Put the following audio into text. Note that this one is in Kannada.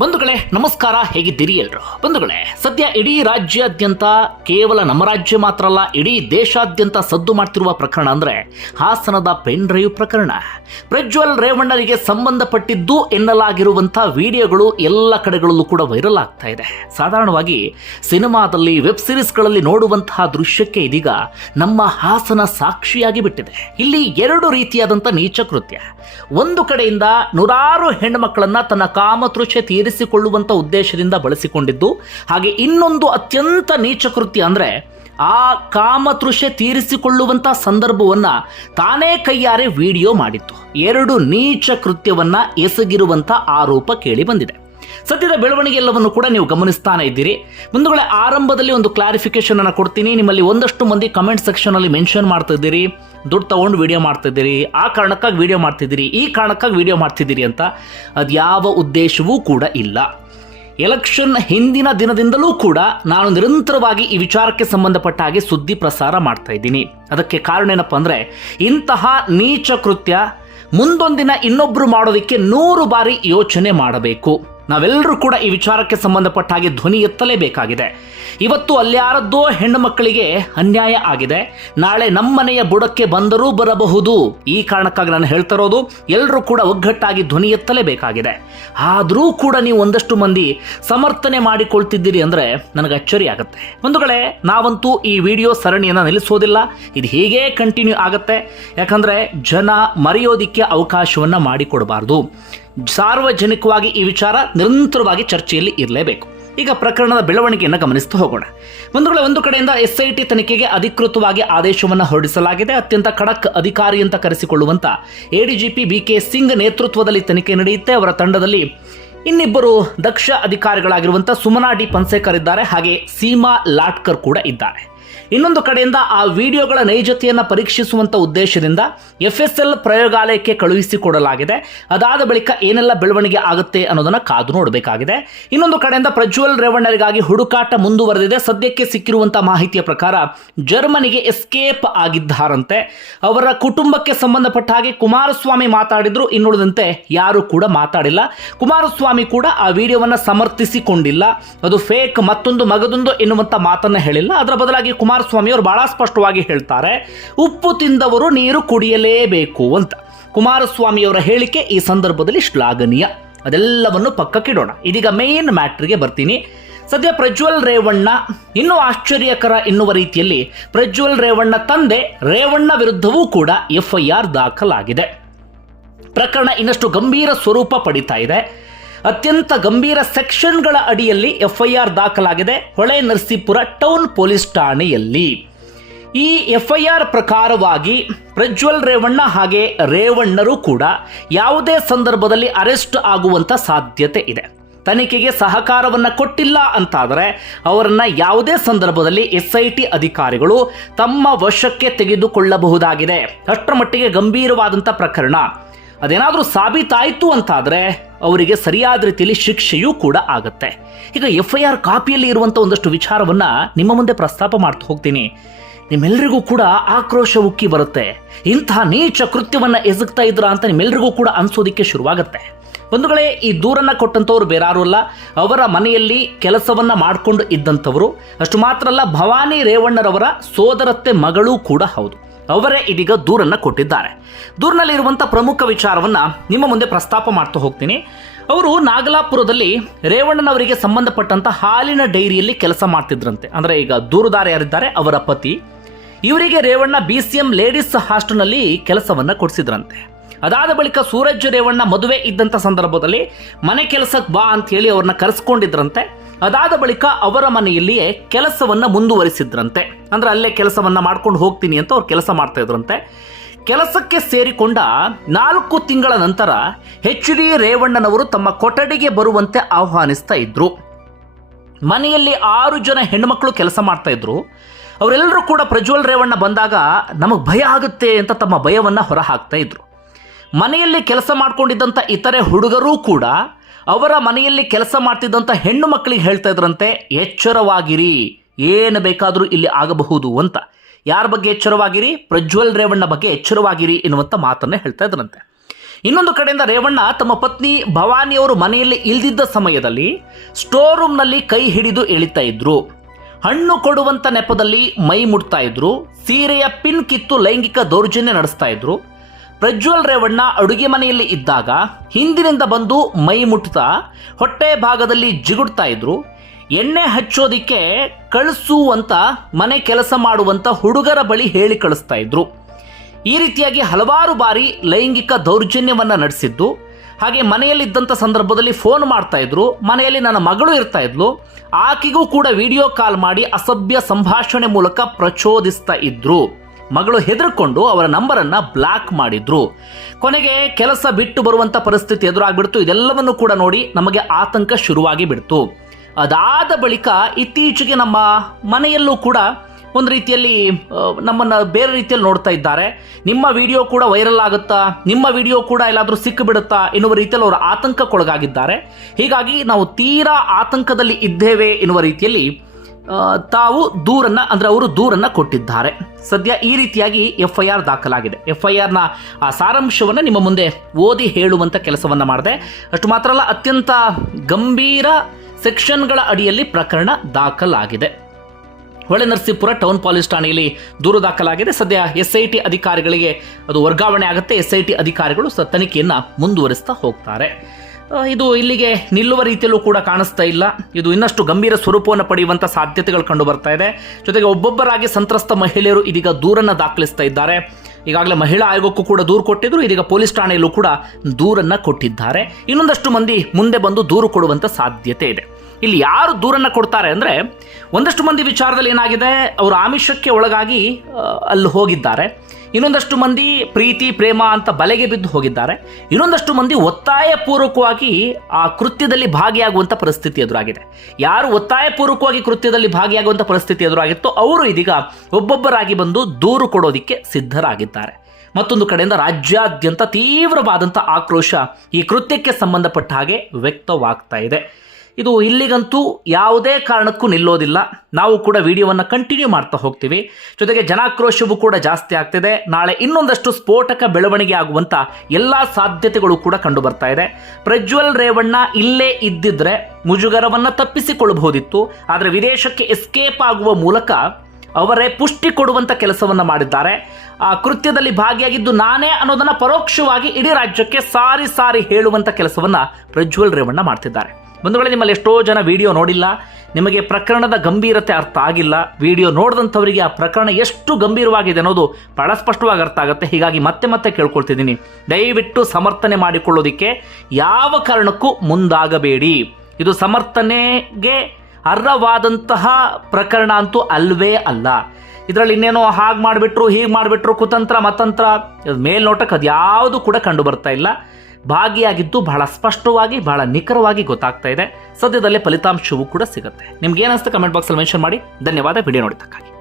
ಬಂಧುಗಳೇ, ನಮಸ್ಕಾರ. ಹೇಗಿದ್ದೀರಿ ಎಲ್ರು? ಬಂಧುಗಳೇ, ಸದ್ಯ ಇಡೀ ರಾಜ್ಯಾದ್ಯಂತ ಕೇವಲ ನಮ್ಮ ರಾಜ್ಯ ಮಾತ್ರ ಅಲ್ಲ, ಇಡೀ ದೇಶಾದ್ಯಂತ ಸದ್ದು ಮಾಡ್ತಿರುವ ಪ್ರಕರಣ ಅಂದ್ರೆ ಹಾಸನದ ಪೆನ್ ಡ್ರೈವ್ ಪ್ರಕರಣ. ಪ್ರಜ್ವಲ್ ರೇವಣ್ಣರಿಗೆ ಸಂಬಂಧಪಟ್ಟಿದ್ದು ಎನ್ನಲಾಗಿರುವಂತಹ ವಿಡಿಯೋಗಳು ಎಲ್ಲ ಕಡೆಗಳಲ್ಲೂ ಕೂಡ ವೈರಲ್ ಆಗ್ತಾ ಇದೆ. ಸಾಧಾರಣವಾಗಿ ಸಿನಿಮಾದಲ್ಲಿ, ವೆಬ್ ಸಿರೀಸ್ಗಳಲ್ಲಿ ನೋಡುವಂತಹ ದೃಶ್ಯಕ್ಕೆ ಇದೀಗ ನಮ್ಮ ಹಾಸನ ಸಾಕ್ಷಿಯಾಗಿ ಬಿಟ್ಟಿದೆ. ಇಲ್ಲಿ ಎರಡು ರೀತಿಯಾದಂಥ ನೀಚ ಕೃತ್ಯ ಒಂದು ಕಡೆಯಿಂದ ನೂರಾರು ಹೆಣ್ಣುಮಕ್ಕಳನ್ನ ತನ್ನ ಕಾಮತೃಷೆ ತೀರಿಸಿಕೊಳ್ಳುವಂತ ಉದ್ದೇಶದಿಂದ ಬಳಸಿಕೊಂಡಿದ್ದು, ಹಾಗೆ ಇನ್ನೊಂದು ಅತ್ಯಂತ ನೀಚ ಕೃತ್ಯ ಅಂದ್ರೆ ಆ ಕಾಮತೃಷೆ ತೀರಿಸಿಕೊಳ್ಳುವಂತ ಸಂದರ್ಭವನ್ನ ತಾನೇ ಕೈಯಾರೆ ವಿಡಿಯೋ ಮಾಡಿತ್ತು. ಎರಡು ನೀಚ ಕೃತ್ಯವನ್ನ ಎಸಗಿರುವಂಥ ಆರೋಪ ಕೇಳಿ ಬಂದಿದೆ. ಸದ್ಯದ ಬೆಳವಣಿಗೆ ಎಲ್ಲವನ್ನು ಕೂಡ ನೀವು ಗಮನಿಸ್ತಾನೆ ಇದ್ದೀರಿ. ಮುಂದುಗಡೆ ಆರಂಭದಲ್ಲಿ ಒಂದು ಕ್ಲಾರಿಫಿಕೇಶನ್ ಅನ್ನು ಕೊಡ್ತೀನಿ. ನಿಮ್ಮಲ್ಲಿ ಒಂದಷ್ಟು ಮಂದಿ ಕಮೆಂಟ್ ಸೆಕ್ಷನ್ ಅಲ್ಲಿ ಮೆನ್ಷನ್ ಮಾಡ್ತಾ ಇದ್ದೀರಿ. ದುಡ್ಡು ತಗೊಂಡು ವಿಡಿಯೋ ಮಾಡ್ತಿದ್ದೀರಿ ಆ ಕಾರಣಕ್ಕಾಗಿ ವಿಡಿಯೋ ಮಾಡ್ತಿದ್ದೀರಿ ಈ ಕಾರಣಕ್ಕಾಗಿ ವಿಡಿಯೋ ಮಾಡ್ತಿದ್ದೀರಿ ಅಂತ ಅದ್ಯಾವ ಉದ್ದೇಶವೂ ಕೂಡ ಇಲ್ಲ. ಎಲೆಕ್ಷನ್ ಹಿಂದಿನ ದಿನದಿಂದಲೂ ಕೂಡ ನಾನು ನಿರಂತರವಾಗಿ ಈ ವಿಚಾರಕ್ಕೆ ಸಂಬಂಧಪಟ್ಟ ಹಾಗೆ ಸುದ್ದಿ ಪ್ರಸಾರ ಮಾಡ್ತಾ ಇದ್ದೀನಿ. ಅದಕ್ಕೆ ಕಾರಣ ಏನಪ್ಪ ಅಂದ್ರೆ, ಇಂತಹ ನೀಚ ಕೃತ್ಯ ಮುಂದೊಂದಿನ ಇನ್ನೊಬ್ಬರು ಮಾಡೋದಕ್ಕೆ ನೂರು ಬಾರಿ ಯೋಚನೆ ಮಾಡಬೇಕು. ನಾವೆಲ್ಲರೂ ಕೂಡ ಈ ವಿಚಾರಕ್ಕೆ ಸಂಬಂಧಪಟ್ಟ ಹಾಗೆ ಧ್ವನಿ ಎತ್ತಲೇಬೇಕಾಗಿದೆ. ಇವತ್ತು ಅಲ್ಯಾರದ್ದೋ ಹೆಣ್ಣು ಮಕ್ಕಳಿಗೆ ಅನ್ಯಾಯ ಆಗಿದೆ. ನಾಳೆ ನಮ್ಮನೆಯ ಬುಡಕ್ಕೆ ಬಂದರೂ ಬರಬಹುದು. ಈ ಕಾರಣಕ್ಕಾಗಿ ನಾನು ಹೇಳ್ತಾ ಇರೋದು ಎಲ್ಲರೂ ಕೂಡ ಒಗ್ಗಟ್ಟಾಗಿ ಧ್ವನಿ ಎತ್ತಲೇಬೇಕಾಗಿದೆ. ಆದರೂ ಕೂಡ ನೀವು ಒಂದಷ್ಟು ಮಂದಿ ಸಮರ್ಥನೆ ಮಾಡಿಕೊಳ್ತಿದ್ದೀರಿ ಅಂದರೆ ನನಗೆ ಅಚ್ಚರಿ ಆಗುತ್ತೆ. ಬಂಧುಗಳೇ, ನಾವಂತೂ ಈ ವಿಡಿಯೋ ಸರಣಿಯನ್ನು ನಿಲ್ಲಿಸೋದಿಲ್ಲ. ಇದು ಹೀಗೇ ಕಂಟಿನ್ಯೂ ಆಗುತ್ತೆ. ಯಾಕಂದರೆ ಜನ ಮರೆಯೋದಿಕ್ಕೆ ಅವಕಾಶವನ್ನು ಮಾಡಿಕೊಡಬಾರ್ದು. ಸಾರ್ವಜನಿಕವಾಗಿ ಈ ವಿಚಾರ ನಿರಂತರವಾಗಿ ಚರ್ಚೆಯಲ್ಲಿ ಇರಲೇಬೇಕು. ಈಗ ಪ್ರಕರಣದ ಬೆಳವಣಿಗೆಯನ್ನು ಗಮನಿಸ್ತಾ ಹೋಗೋಣ. ಬಂಧುಗಳ, ಒಂದು ಕಡೆಯಿಂದ ಎಸ್ಐಟಿ ತನಿಖೆಗೆ ಅಧಿಕೃತವಾಗಿ ಆದೇಶವನ್ನು ಹೊರಡಿಸಲಾಗಿದೆ. ಅತ್ಯಂತ ಖಡಕ್ ಅಧಿಕಾರಿ ಅಂತ ಕರೆಸಿಕೊಳ್ಳುವಂತ ಎಡಿಜಿಪಿ ಬಿ ಕೆ ಸಿಂಗ್ ನೇತೃತ್ವದಲ್ಲಿ ತನಿಖೆ ನಡೆಯುತ್ತೆ. ಅವರ ತಂಡದಲ್ಲಿ ಇನ್ನಿಬ್ಬರು ದಕ್ಷ ಅಧಿಕಾರಿಗಳಾಗಿರುವಂಥ ಸುಮನಾ ಡಿ ಪನ್ಸೇಕರ್ ಇದ್ದಾರೆ. ಹಾಗೆ ಸೀಮಾ ಲಾಟ್ಕರ್ ಕೂಡ ಇದ್ದಾರೆ. ಇನ್ನೊಂದು ಕಡೆಯಿಂದ ಆ ವಿಡಿಯೋಗಳ ನೈಜತೆಯನ್ನು ಪರೀಕ್ಷಿಸುವಂಥ ಉದ್ದೇಶದಿಂದ ಎಫ್ ಎಸ್ ಎಲ್ ಪ್ರಯೋಗಾಲಯಕ್ಕೆ ಕಳುಹಿಸಿಕೊಡಲಾಗಿದೆ. ಅದಾದ ಬಳಿಕ ಏನೆಲ್ಲ ಬೆಳವಣಿಗೆ ಆಗುತ್ತೆ ಅನ್ನೋದನ್ನ ಕಾದು ನೋಡಬೇಕಾಗಿದೆ. ಇನ್ನೊಂದು ಕಡೆಯಿಂದ ಪ್ರಜ್ವಲ್ ರೇವಣ್ಣರಿಗಾಗಿ ಹುಡುಕಾಟ ಮುಂದುವರೆದಿದೆ. ಸದ್ಯಕ್ಕೆ ಸಿಕ್ಕಿರುವಂಥ ಮಾಹಿತಿಯ ಪ್ರಕಾರ ಜರ್ಮನಿಗೆ ಎಸ್ಕೇಪ್ ಆಗಿದ್ದಾರಂತೆ. ಅವರ ಕುಟುಂಬಕ್ಕೆ ಸಂಬಂಧಪಟ್ಟ ಹಾಗೆ ಕುಮಾರಸ್ವಾಮಿ ಮಾತಾಡಿದ್ರು. ಇನ್ನುಳಿದಂತೆ ಯಾರು ಕೂಡ ಮಾತಾಡಿಲ್ಲ. ಕುಮಾರಸ್ವಾಮಿ ಕೂಡ ಆ ವಿಡಿಯೋವನ್ನು ಸಮರ್ಥಿಸಿಕೊಂಡಿಲ್ಲ. ಅದು ಫೇಕ್ ಮತ್ತೊಂದು ಮಗದೊಂದು ಎನ್ನುವಂತ ಮಾತನ್ನ ಹೇಳಿಲ್ಲ. ಅದರ ಬದಲಾಗಿ ಕುಮಾರಸ್ವಾಮಿ ಅವರು ಬಹಳ ಸ್ಪಷ್ಟವಾಗಿ ಹೇಳ್ತಾರೆ, ಉಪ್ಪು ತಿಂದವರು ನೀರು ಕುಡಿಯಲೇಬೇಕು ಅಂತ. ಕುಮಾರಸ್ವಾಮಿಯವರ ಹೇಳಿಕೆ ಈ ಸಂದರ್ಭದಲ್ಲಿ ಶ್ಲಾಘನೀಯ. ಅದೆಲ್ಲವನ್ನು ಪಕ್ಕಕ್ಕಿಡೋಣ ಇದೀಗ ಮೇನ್ ಮ್ಯಾಟ್ರಿಗೆ ಬರ್ತೀನಿ. ಸದ್ಯ ಪ್ರಜ್ವಲ್ ರೇವಣ್ಣ ಇನ್ನೂ ಆಶ್ಚರ್ಯಕರ ಎನ್ನುವ ರೀತಿಯಲ್ಲಿ ಪ್ರಜ್ವಲ್ ರೇವಣ್ಣ ತಂದೆ, ರೇವಣ್ಣ ವಿರುದ್ಧವೂ ಕೂಡ ಎಫ್ಐಆರ್ ದಾಖಲಾಗಿದೆ. ಪ್ರಕರಣ ಇನ್ನಷ್ಟು ಗಂಭೀರ ಸ್ವರೂಪ ಪಡಿತಾ ಇದೆ. ಅತ್ಯಂತ ಗಂಭೀರ ಸೆಕ್ಷನ್ಗಳ ಅಡಿಯಲ್ಲಿ ಎಫ್ಐಆರ್ ದಾಖಲಾಗಿದೆ. ಹೊಳೆ ನರಸೀಪುರ ಟೌನ್ ಪೊಲೀಸ್ ಠಾಣೆಯಲ್ಲಿ. ಈ ಎಫ್ಐಆರ್ ಪ್ರಕಾರವಾಗಿ ಪ್ರಜ್ವಲ್ ರೇವಣ್ಣ ಹಾಗೆ ರೇವಣ್ಣರು ಕೂಡ ಯಾವುದೇ ಸಂದರ್ಭದಲ್ಲಿ ಅರೆಸ್ಟ್ ಆಗುವಂತ ಸಾಧ್ಯತೆ ಇದೆ. ತನಿಖೆಗೆ ಸಹಕಾರವನ್ನು ಕೊಟ್ಟಿಲ್ಲ ಅಂತಾದರೆ ಅವರನ್ನು ಯಾವುದೇ ಸಂದರ್ಭದಲ್ಲಿ ಎಸ್ ಐ ಟಿ ಅಧಿಕಾರಿಗಳು ತಮ್ಮ ವಶಕ್ಕೆ ತೆಗೆದುಕೊಳ್ಳಬಹುದಾಗಿದೆ. ಅಷ್ಟರ ಮಟ್ಟಿಗೆ ಗಂಭೀರವಾದಂಥ ಪ್ರಕರಣ. ಅದೇನಾದರೂ ಸಾಬೀತಾಯಿತು ಅಂತಾದರೆ ಅವರಿಗೆ ಸರಿಯಾದ ರೀತಿಯಲ್ಲಿ ಶಿಕ್ಷೆಯೂ ಕೂಡ ಆಗುತ್ತೆ. ಈಗ ಎಫ್ ಐ ಆರ್ ಕಾಪಿಯಲ್ಲಿ ಇರುವಂಥ ಒಂದಷ್ಟು ವಿಚಾರವನ್ನ ನಿಮ್ಮ ಮುಂದೆ ಪ್ರಸ್ತಾಪ ಮಾಡ್ತಾ ಹೋಗ್ತೀನಿ. ನಿಮ್ಮೆಲ್ಲರಿಗೂ ಕೂಡ ಆಕ್ರೋಶ ಉಕ್ಕಿ ಬರುತ್ತೆ. ಇಂತಹ ನೀಚ ಕೃತ್ಯವನ್ನು ಎಸಗ್ತಾ ಇದ್ರ ಅಂತ ನಿಮ್ಮೆಲ್ಲರಿಗೂ ಕೂಡ ಅನ್ಸೋದಿಕ್ಕೆ ಶುರುವಾಗುತ್ತೆ. ಬಂಧುಗಳೇ, ಈ ದೂರನ್ನು ಕೊಟ್ಟಂಥವ್ರು ಬೇರಾರು ಅಲ್ಲ, ಅವರ ಮನೆಯಲ್ಲಿ ಕೆಲಸವನ್ನು ಮಾಡಿಕೊಂಡು ಇದ್ದಂಥವರು ಅಷ್ಟು ಮಾತ್ರ ಅಲ್ಲ, ಭವಾನಿ ರೇವಣ್ಣರವರ ಸೋದರತ್ತೆ ಮಗಳೂ ಕೂಡ ಹೌದು. ಅವರೇ ಇದೀಗ ದೂರನ್ನ ಕೊಟ್ಟಿದ್ದಾರೆ. ದೂರಿನಲ್ಲಿರುವಂಥ ಪ್ರಮುಖ ವಿಚಾರವನ್ನ ನಿಮ್ಮ ಮುಂದೆ ಪ್ರಸ್ತಾಪ ಮಾಡ್ತಾ ಹೋಗ್ತೀನಿ. ಅವರು ನಾಗಲಾಪುರದಲ್ಲಿ ರೇವಣ್ಣನವರಿಗೆ ಸಂಬಂಧಪಟ್ಟಂತ ಹಾಲಿನ ಡೈರಿಯಲ್ಲಿ ಕೆಲಸ ಮಾಡ್ತಿದ್ರಂತೆ. ಅಂದ್ರೆ ಈಗ ದೂರುದಾರ ಯಾರಿದ್ದಾರೆ? ಅವರ ಪತಿ. ಇವರಿಗೆ Revanna B C M ladies ಹಾಸ್ಟೆಲ್ನಲ್ಲಿ ಕೆಲಸವನ್ನ ಕೊಡಿಸಿದ್ರಂತೆ. ಅದಾದ ಬಳಿಕ ಸೂರಜ್ ರೇವಣ್ಣ ಮದುವೆ ಇದ್ದಂಥ ಸಂದರ್ಭದಲ್ಲಿ ಮನೆ ಕೆಲಸಕ್ಕೆ ಬಾ ಅಂತ ಹೇಳಿ ಅವ್ರನ್ನ ಕರೆಸ್ಕೊಂಡಿದ್ರಂತೆ. ಅದಾದ ಬಳಿಕ ಅವರ ಮನೆಯಲ್ಲಿಯೇ ಕೆಲಸವನ್ನು ಮುಂದುವರಿಸಿದ್ರಂತೆ. ಅಂದ್ರೆ ಅಲ್ಲೇ ಕೆಲಸವನ್ನು ಮಾಡ್ಕೊಂಡು ಹೋಗ್ತೀನಿ ಅಂತ ಅವ್ರು ಕೆಲಸ ಮಾಡ್ತಾ ಇದ್ರಂತೆ. ಕೆಲಸಕ್ಕೆ ಸೇರಿಕೊಂಡ ನಾಲ್ಕು ತಿಂಗಳ ನಂತರ ಎಚ್ ಡಿ ರೇವಣ್ಣನವರು ತಮ್ಮ ಕೊಠಡಿಗೆ ಬರುವಂತೆ ಆಹ್ವಾನಿಸ್ತಾ ಇದ್ರು. ಮನೆಯಲ್ಲಿ ಆರು ಜನ ಹೆಣ್ಮಕ್ಳು ಕೆಲಸ ಮಾಡ್ತಾ ಇದ್ರು. ಅವರೆಲ್ಲರೂ ಕೂಡ ಪ್ರಜ್ವಲ್ ರೇವಣ್ಣ ಬಂದಾಗ ನಮಗೆ ಭಯ ಆಗುತ್ತೆ ಅಂತ ತಮ್ಮ ಭಯವನ್ನು ಹೊರಹಾಕ್ತಾ ಇದ್ರು. ಮನೆಯಲ್ಲಿ ಕೆಲಸ ಮಾಡಿಕೊಂಡಿದ್ದಂಥ ಇತರೆ ಹುಡುಗರೂ ಕೂಡ ಅವರ ಮನೆಯಲ್ಲಿ ಕೆಲಸ ಮಾಡ್ತಿದ್ದಂಥ ಹೆಣ್ಣು ಮಕ್ಕಳಿಗೆ ಹೇಳ್ತಾ ಇದ್ರಂತೆ, ಎಚ್ಚರವಾಗಿರಿ. ಏನು ಬೇಕಾದರೂ ಇಲ್ಲಿ ಆಗಬಹುದು ಅಂತ. ಯಾರ ಬಗ್ಗೆ ಎಚ್ಚರವಾಗಿರಿ? ಪ್ರಜ್ವಲ್ ರೇವಣ್ಣ ಬಗ್ಗೆ ಎಚ್ಚರವಾಗಿರಿ ಎನ್ನುವಂಥ ಮಾತನ್ನು ಹೇಳ್ತಾ ಇದ್ರಂತೆ. ಇನ್ನೊಂದು ಕಡೆಯಿಂದ ರೇವಣ್ಣ ತಮ್ಮ ಪತ್ನಿ ಭವಾನಿಯವರು ಮನೆಯಲ್ಲಿ ಇಲ್ದಿದ್ದ ಸಮಯದಲ್ಲಿ ಸ್ಟೋರ್ ರೂಮ್ನಲ್ಲಿ ಕೈ ಹಿಡಿದು ಎಳಿತಾ ಇದ್ರು. ಹಣ್ಣು ಕೊಡುವಂಥ ನೆಪದಲ್ಲಿ ಮೈ ಮುಟ್ತಾ ಇದ್ರು. ಸೀರೆಯ ಪಿನ್ ಕಿತ್ತು ಲೈಂಗಿಕ ದೌರ್ಜನ್ಯ ನಡೆಸ್ತಾ ಇದ್ರು. ಪ್ರಜ್ವಲ್ ರೇವಣ್ಣ ಅಡುಗೆ ಮನೆಯಲ್ಲಿ ಇದ್ದಾಗ ಹಿಂದಿನಿಂದ ಬಂದು ಮೈ ಮುಟ್ತಾ ಹೊಟ್ಟೆ ಭಾಗದಲ್ಲಿ ಜಿಗುಡ್ತಾ ಇದ್ರು. ಎಣ್ಣೆ ಹಚ್ಚೋದಿಕ್ಕೆ ಕಳಿಸು ಅಂತ ಮನೆ ಕೆಲಸ ಮಾಡುವಂತ ಹುಡುಗರ ಬಳಿ ಹೇಳಿ ಕಳಿಸ್ತಾ ಇದ್ರು. ಈ ರೀತಿಯಾಗಿ ಹಲವಾರು ಬಾರಿ ಲೈಂಗಿಕ ದೌರ್ಜನ್ಯವನ್ನ ನಡೆಸಿದ್ದು. ಹಾಗೆ ಮನೆಯಲ್ಲಿದ್ದಂಥ ಸಂದರ್ಭದಲ್ಲಿ ಫೋನ್ ಮಾಡ್ತಾ ಇದ್ರು. ಮನೆಯಲ್ಲಿ ನನ್ನ ಮಗಳು ಇರ್ತಾ ಇದ್ಲು. ಆಕೆಗೂ ಕೂಡ ವಿಡಿಯೋ ಕಾಲ್ ಮಾಡಿ ಅಸಭ್ಯ ಸಂಭಾಷಣೆ ಮೂಲಕ ಪ್ರಚೋದಿಸ್ತಾ ಇದ್ರು. ಮಗಳು ಹೆದರ್ಕೊಂಡು ಅವರ ನಂಬರನ್ನ ಬ್ಲಾಕ್ ಮಾಡಿದ್ರು. ಕೊನೆಗೆ ಕೆಲಸ ಬಿಟ್ಟು ಬರುವಂತ ಪರಿಸ್ಥಿತಿ ಎದುರಾಗ್ಬಿಡ್ತು. ಇದೆಲ್ಲವನ್ನು ಕೂಡ ನೋಡಿ ನಮಗೆ ಆತಂಕ ಶುರುವಾಗಿ ಬಿಡ್ತು. ಅದಾದ ಬಳಿಕ ಇತ್ತೀಚೆಗೆ ನಮ್ಮ ಮನೆಯಲ್ಲೂ ಕೂಡ ಒಂದು ರೀತಿಯಲ್ಲಿ ನಮ್ಮನ್ನು ಬೇರೆ ರೀತಿಯಲ್ಲಿ ನೋಡ್ತಾ ಇದ್ದಾರೆ. ನಿಮ್ಮ ವಿಡಿಯೋ ಕೂಡ ವೈರಲ್ ಆಗುತ್ತಾ? ನಿಮ್ಮ ವಿಡಿಯೋ ಕೂಡ ಎಲ್ಲಾದರೂ ಸಿಕ್ಕಿಬಿಡುತ್ತಾ? ಎನ್ನುವ ರೀತಿಯಲ್ಲಿ ಅವರು ಆತಂಕಕ್ಕೊಳಗಾಗಿದ್ದಾರೆ. ಹೀಗಾಗಿ ನಾವು ತೀರಾ ಆತಂಕದಲ್ಲಿ ಇದ್ದೇವೆ ಎನ್ನುವ ರೀತಿಯಲ್ಲಿ ತಾವು ದೂರನ್ನ, ಅಂದ್ರೆ ಅವರು ದೂರನ್ನ ಕೊಟ್ಟಿದ್ದಾರೆ. ಸದ್ಯ ಈ ರೀತಿಯಾಗಿ ಎಫ್ ಐ ಆರ್ ದಾಖಲಾಗಿದೆ. ಎಫ್ ಐ ಆರ್ನ ಆ, ಸಾರಾಂಶವನ್ನು ನಿಮ್ಮ ಮುಂದೆ ಓದಿ ಹೇಳುವಂತ ಕೆಲಸವನ್ನ ಮಾಡಿದೆ. ಅಷ್ಟು ಮಾತ್ರ ಅಲ್ಲ, ಅತ್ಯಂತ ಗಂಭೀರ ಸೆಕ್ಷನ್ಗಳ ಅಡಿಯಲ್ಲಿ ಪ್ರಕರಣ ದಾಖಲಾಗಿದೆ. ಹೊಳೆ ನರಸೀಪುರ ಟೌನ್ ಪೊಲೀಸ್ ಠಾಣೆಯಲ್ಲಿ ದೂರು ದಾಖಲಾಗಿದೆ. ಸದ್ಯ ಎಸ್ ಐ ಟಿ ಅಧಿಕಾರಿಗಳಿಗೆ ಅದು ವರ್ಗಾವಣೆ ಆಗುತ್ತೆ. ಎಸ್ ಐ ಟಿ ಅಧಿಕಾರಿಗಳು ತನಿಖೆಯನ್ನ ಮುಂದುವರಿಸ್ತಾ ಹೋಗ್ತಾರೆ. ಇದು ಇಲ್ಲಿಗೆ ನಿಲ್ಲುವ ರೀತಿಯಲ್ಲೂ ಕೂಡ ಕಾಣಿಸ್ತಾ ಇಲ್ಲ. ಇದು ಇನ್ನಷ್ಟು ಗಂಭೀರ ಸ್ವರೂಪವನ್ನು ಪಡೆಯುವಂತ ಸಾಧ್ಯತೆಗಳು ಕಂಡು ಬರ್ತಾ ಇದೆ. ಜೊತೆಗೆ ಒಬ್ಬೊಬ್ಬರಾಗಿ ಸಂತ್ರಸ್ತ ಮಹಿಳೆಯರು ಇದೀಗ ದೂರನ್ನ ದಾಖಲಿಸ್ತಾ ಇದ್ದಾರೆ. ಈಗಾಗಲೇ ಮಹಿಳಾ ಆಯೋಗಕ್ಕೂ ಕೂಡ ದೂರು ಕೊಟ್ಟಿದ್ರು. ಇದೀಗ ಪೊಲೀಸ್ ಠಾಣೆಯಲ್ಲೂ ಕೂಡ ದೂರನ್ನ ಕೊಟ್ಟಿದ್ದಾರೆ. ಇನ್ನೊಂದಷ್ಟು ಮಂದಿ ಮುಂದೆ ಬಂದು ದೂರು ಕೊಡುವಂತ ಸಾಧ್ಯತೆ ಇದೆ. ಇಲ್ಲಿ ಯಾರು ದೂರನ್ನು ಕೊಡ್ತಾರೆ ಅಂದರೆ ಒಂದಷ್ಟು ಮಂದಿ ವಿಚಾರದಲ್ಲಿ ಏನಾಗಿದೆ, ಅವರು ಆಮಿಷಕ್ಕೆ ಒಳಗಾಗಿ ಅಲ್ಲಿ ಹೋಗಿದ್ದಾರೆ. ಇನ್ನೊಂದಷ್ಟು ಮಂದಿ ಪ್ರೀತಿ, ಪ್ರೇಮ ಅಂತ ಬಲೆಗೆ ಬಿದ್ದು ಹೋಗಿದ್ದಾರೆ. ಇನ್ನೊಂದಷ್ಟು ಮಂದಿ ಒತ್ತಾಯಪೂರ್ವಕವಾಗಿ ಆ ಕೃತ್ಯದಲ್ಲಿ ಭಾಗಿಯಾಗುವಂಥ ಪರಿಸ್ಥಿತಿ ಎದುರಾಗಿದೆ. ಯಾರು ಒತ್ತಾಯಪೂರ್ವಕವಾಗಿ ಕೃತ್ಯದಲ್ಲಿ ಭಾಗಿಯಾಗುವಂಥ ಪರಿಸ್ಥಿತಿ ಎದುರಾಗಿತ್ತೋ, ಅವರು ಇದೀಗ ಒಬ್ಬೊಬ್ಬರಾಗಿ ಬಂದು ದೂರು ಕೊಡೋದಕ್ಕೆ ಸಿದ್ಧರಾಗಿದ್ದಾರೆ. ಮತ್ತೊಂದು ಕಡೆಯಿಂದ ರಾಜ್ಯಾದ್ಯಂತ ತೀವ್ರವಾದಂಥ ಆಕ್ರೋಶ ಈ ಕೃತ್ಯಕ್ಕೆ ಸಂಬಂಧಪಟ್ಟ ಹಾಗೆ ವ್ಯಕ್ತವಾಗ್ತಾ ಇದೆ. ಇದು ಇಲ್ಲಿಗಂತೂ ಯಾವುದೇ ಕಾರಣಕ್ಕೂ ನಿಲ್ಲೋದಿಲ್ಲ. ನಾವು ಕೂಡ ವಿಡಿಯೋವನ್ನು ಕಂಟಿನ್ಯೂ ಮಾಡ್ತಾ ಹೋಗ್ತೀವಿ. ಜೊತೆಗೆ ಜನಾಕ್ರೋಶವೂ ಕೂಡ ಜಾಸ್ತಿ ಆಗ್ತಿದೆ. ನಾಳೆ ಇನ್ನೊಂದಷ್ಟು ಸ್ಫೋಟಕ ಬೆಳವಣಿಗೆ ಆಗುವಂಥ ಎಲ್ಲ ಸಾಧ್ಯತೆಗಳು ಕೂಡ ಕಂಡು ಬರ್ತಾ ಇದೆ. ಪ್ರಜ್ವಲ್ ರೇವಣ್ಣ ಇಲ್ಲೇ ಇದ್ದಿದ್ರೆ ಮುಜುಗರವನ್ನು ತಪ್ಪಿಸಿಕೊಳ್ಳಬಹುದಿತ್ತು. ಆದರೆ ವಿದೇಶಕ್ಕೆ ಎಸ್ಕೇಪ್ ಆಗುವ ಮೂಲಕ ಅವರೇ ಪುಷ್ಟಿ ಕೊಡುವಂಥ ಕೆಲಸವನ್ನು ಮಾಡಿದ್ದಾರೆ. ಆ ಕೃತ್ಯದಲ್ಲಿ ಭಾಗಿಯಾಗಿದ್ದು ನಾನೇ ಅನ್ನೋದನ್ನು ಪರೋಕ್ಷವಾಗಿ ಇಡೀ ರಾಜ್ಯಕ್ಕೆ ಸಾರಿ ಸಾರಿ ಹೇಳುವಂಥ ಕೆಲಸವನ್ನು ಪ್ರಜ್ವಲ್ ರೇವಣ್ಣ ಮಾಡ್ತಿದ್ದಾರೆ. ಬಂಧುಗಳೇ, ನಿಮ್ಮಲ್ಲಿ ಎಷ್ಟೋ ಜನ ವಿಡಿಯೋ ನೋಡಿಲ್ಲ. ನಿಮಗೆ ಪ್ರಕರಣದ ಗಂಭೀರತೆ ಅರ್ಥ ಆಗಿಲ್ಲ. ವಿಡಿಯೋ ನೋಡಿದಂಥವರಿಗೆ ಆ ಪ್ರಕರಣ ಎಷ್ಟು ಗಂಭೀರವಾಗಿದೆ ಅನ್ನೋದು ಬಹಳ ಸ್ಪಷ್ಟವಾಗಿ ಅರ್ಥ ಆಗುತ್ತೆ. ಹೀಗಾಗಿ ಮತ್ತೆ ಮತ್ತೆ ಕೇಳ್ಕೊಳ್ತಿದ್ದೀನಿ. ದಯವಿಟ್ಟು ಸಮರ್ಥನೆ ಮಾಡಿಕೊಳ್ಳೋದಕ್ಕೆ ಯಾವ ಕಾರಣಕ್ಕೂ ಮುಂದಾಗಬೇಡಿ. ಇದು ಸಮರ್ಥನೆಗೆ ಅರ್ಹವಾದಂತಹ ಪ್ರಕರಣ ಅಂತೂ ಅಲ್ವೇ ಅಲ್ಲ. ಇದರಲ್ಲಿ ಇನ್ನೇನೋ ಹಾಗೆ ಮಾಡಿಬಿಟ್ರು, ಹೀಗೆ ಮಾಡಿಬಿಟ್ರು, ಕುತಂತ್ರ, ಮತಂತ್ರ, ಮೇಲ್ನೋಟಕ್ಕೆ ಅದು ಯಾವುದು ಕೂಡ ಕಂಡು ಬರ್ತಾ ಇಲ್ಲ. ಭಾಗಿಯಾಗಿದ್ದು ಬಹಳ ಸ್ಪಷ್ಟವಾಗಿ, ಬಹಳ ನಿಖರವಾಗಿ ಗೊತ್ತಾಗ್ತಾ ಇದೆ. ಸದ್ಯದಲ್ಲೇ ಫಲಿತಾಂಶವೂ ಕೂಡ ಸಿಗುತ್ತೆ. ನಿಮ್ಗೆ ಏನಿಸ್ತು ಕಮೆಂಟ್ ಬಾಕ್ಸಲ್ಲಿ ಮೆನ್ಷನ್ ಮಾಡಿ. ಧನ್ಯವಾದ. ವಿಡಿಯೋ ನೋಡಿದ್ದಕ್ಕಾಗಿ.